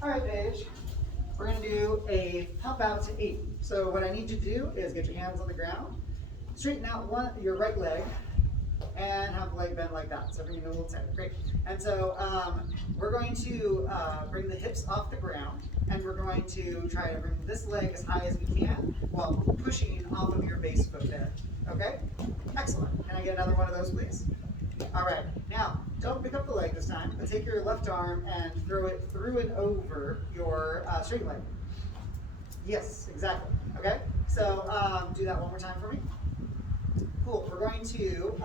All right, Paige. We're going to do a pump out to 8. So what I need you to do is get your hands on the ground, straighten out your right leg, and have the leg bend like that. So bring it a little tighter. Great. And so we're going to bring the hips off the ground, and we're going to try to bring this leg as high as we can while pushing off of your base foot there. Okay? Excellent. Can I get another one of those, please? All right. Now, don't pick up the leg this time, but take your left arm and throw it through and over your straight leg. Yes, exactly. Okay? So do that one more time for me. Cool. We're going to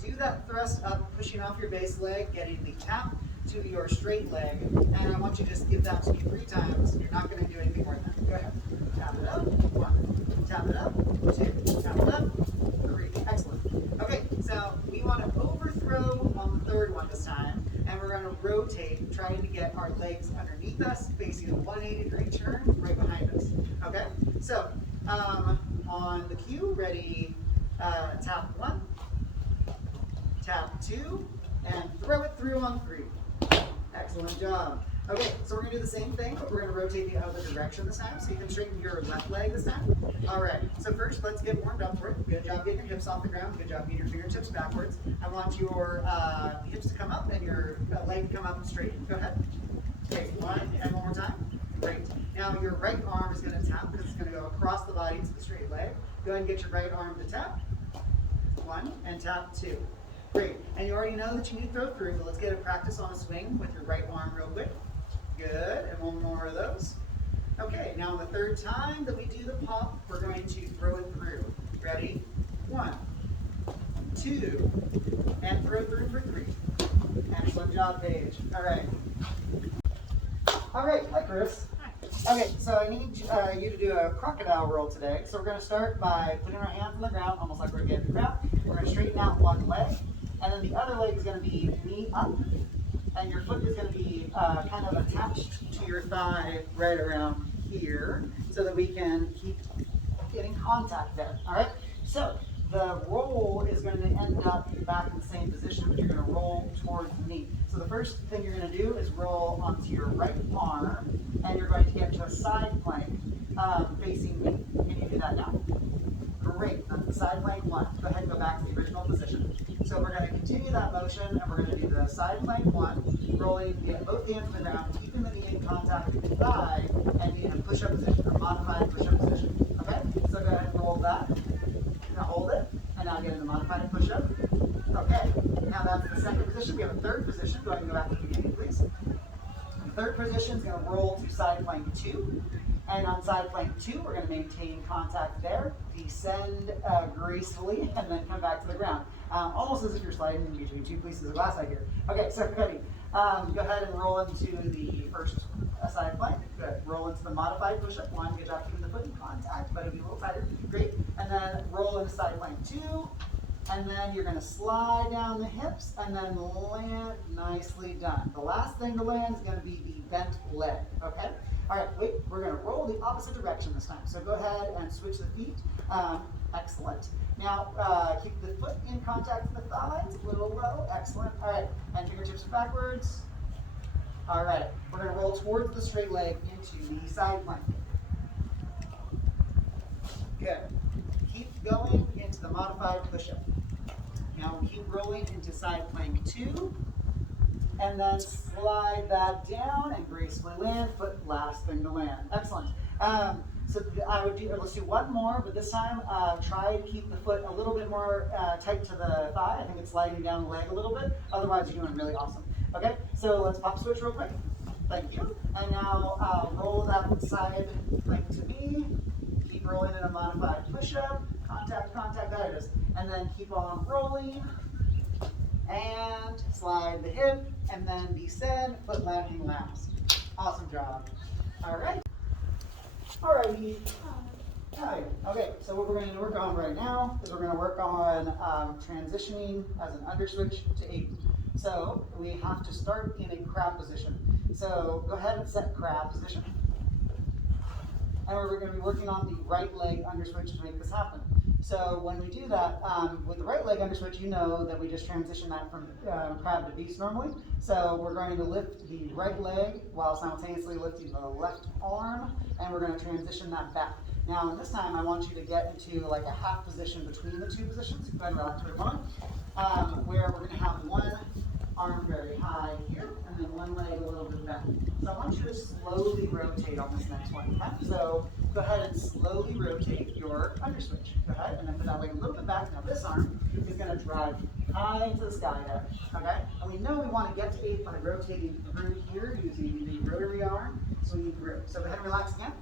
do that thrust up, pushing off your base leg, getting the tap to your straight leg, and I want you to just give that to me 3 times. You're not going to do anything more than that. Go ahead. Tap it up. 1. Tap it up. 2. Tap it up. 3. Excellent. Okay, so we want to overthrow on the third one this time, and we're going to rotate, trying to get our legs underneath us, facing a 180-degree turn right behind us. Okay, so on the cue, ready, tap 1, tap 2, and throw it through on 3. Excellent job. Okay, so we're going to do the same thing, but we're going to rotate the other direction this time, so you can straighten your left leg this time. All right, so first, let's get warmed up for it. Good job getting your hips off the ground. Good job getting your fingertips backwards. I want your hips to come up and your leg to come up straight. Go ahead. Okay, 1, and one more time. Great. Now, your right arm is going to tap because it's going to go across the body to the straight leg. Go ahead and get your right arm to tap. 1, and tap 2. Great. And you already know that you need to throw through, but let's get a practice on a swing with your right arm real quick. Good. And one more of those. Okay, now the third time that we do the pump, we're going to throw it through. Ready? 1, 2, and throw through for 3. Excellent job, Paige. All right. All right. Hi, Chris. Okay, so I need you to do a crocodile roll today. So we're going to start by putting our hands on the ground, almost like we're getting the crowd. We're going to straighten out one leg, and then the other leg is going to be knee up, and your foot is going to be kind of attached to your thigh right around here, so that we can keep getting contact there. All right. So the roll is going to end up back in the same position, but you're going to roll towards the knee. So the first thing you're going to do is roll onto your right arm, and you're going to get to a side plank facing me. Can you do that now? Great. That's the side plank 1. Go ahead and go back to the original position. So we're going to continue that motion, and we're going to do the side plank 1, rolling, get both hands on the ground, keeping the knee in contact with the thigh, and be in a push-up position, a modified push-up position. Okay? So go ahead and roll that. Now hold it, and now get in the modified push-up. Okay, now that's the second position. We have a third position. Go ahead and go back to the beginning, please. The third position is going to roll to side plank 2. And on side plank 2, we're going to maintain contact there, descend gracefully, and then come back to the ground. Almost as if you're sliding in between 2 pieces of glass out here. Okay, so ready. Go ahead and roll into the first side plank. Good. Roll into the modified push-up 1. Good job keeping the foot in contact, but it'll be a little tighter. Great. And then roll into side plank 2. And then you're going to slide down the hips and then land. Nicely done. The last thing to land is going to be the bent leg. Okay? All right, wait. We're going to roll the opposite direction this time. So go ahead and switch the feet. Excellent. Now, keep the foot in contact with the thighs. A little low. Excellent. All right. And fingertips backwards. All right. We're going to roll towards the straight leg into the side plank. Good. Keep going into the modified push-up. Now we keep rolling into side plank 2, and then slide that down and gracefully land. Foot last thing to land. Excellent. So I would do. Let's do one more, but this time try to keep the foot a little bit more tight to the thigh. I think it's sliding down the leg a little bit. Otherwise, you're doing really awesome. Okay. So let's pop switch real quick. Thank you. And now roll that side plank to me. Keep rolling in a modified push-up. Contact, contact, there it is. And then keep on rolling. And slide the hip, and then descend, foot landing last. Awesome job. All right. All righty. Hi. Okay, so what we're going to work on right now is we're going to work on transitioning as an underswitch to 8. So we have to start in a crab position. So go ahead and set crab position. And we're going to be working on the right leg underswitch to make this happen. So when we do that, with the right leg under switch, you know that we just transition that from crab to beast normally. So we're going to lift the right leg while simultaneously lifting the left arm, and we're going to transition that back. Now, this time, I want you to get into like a half position between the two positions. Go ahead and relax for a moment. Where we're going to have one arm very high here, and then one leg a little bit back. So I want you to slowly rotate on this next one. Okay? So go ahead and slowly rotate your underswitch. Go ahead, and then put that leg a little bit back. Now this arm is going to drive high into the sky there. Okay? And we know we want to get to 8 by rotating through here using the rotary arm, swinging through. So go ahead and relax again.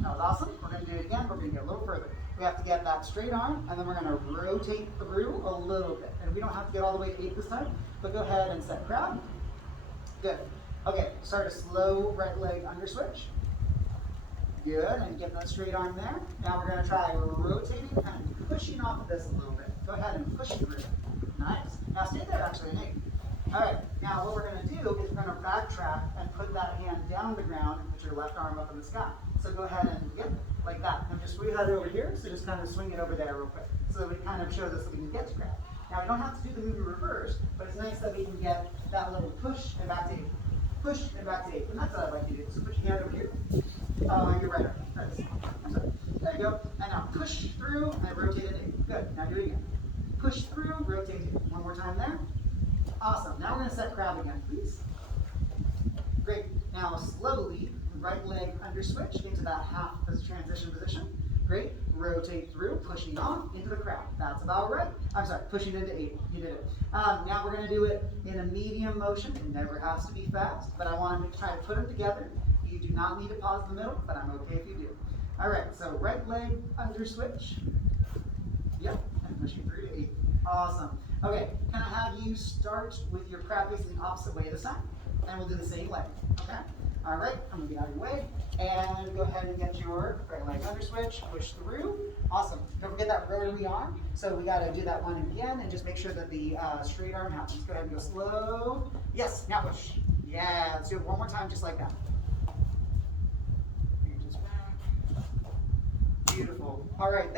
That was awesome. We're going to do it again. We're going to get a little further. We have to get that straight arm, and then we're going to rotate through a little bit. And we don't have to get all the way to 8 this time, but go ahead and set crab. Good. Okay, start a slow right leg under switch. Good, and get that straight arm there. Now we're going to try rotating and pushing off of this a little bit. Go ahead and push through. Nice. Now stay there actually, Nate. All right, now what we're going to do is we're going to backtrack and put that hand down the ground and put your left arm up in the sky. So go ahead and get like that. And just swing that over here, so just kind of swing it over there real quick. So that it kind of shows us that we can get to crab. Now we don't have to do the move in reverse, but it's nice that we can get that little push and back to 8. Push and back to 8. And that's what I'd like you to do. So put your hand over here. Your right arm. I'm sorry. There you go. And now push through and rotate it 8. Good. Now do it again. Push through, rotate it. One more time there. Awesome. Now we're going to set crab again, please. Great. Now slowly, right leg under switch into that half transition position. Great. Rotate through, pushing off into the crab. That's about right. I'm sorry, pushing into 8. You did it. Now we're going to do it in a medium motion. It never has to be fast, but I want to try to put them together. You do not need to pause in the middle, but I'm okay if you do. All right, so right leg under switch. Yep, and pushing through to 8. Awesome. Okay, can I have you start with your crab facing the opposite way this time? And we'll do the same leg, okay? All right, I'm gonna get out of your way. And go ahead and get your right leg under switch, push through. Awesome. Don't forget that rotary arm. So we gotta do that one again and just make sure that the straight arm happens. Go ahead and go slow. Yes, now push. Yeah, let's do it one more time just like that. Just back. Beautiful. All right.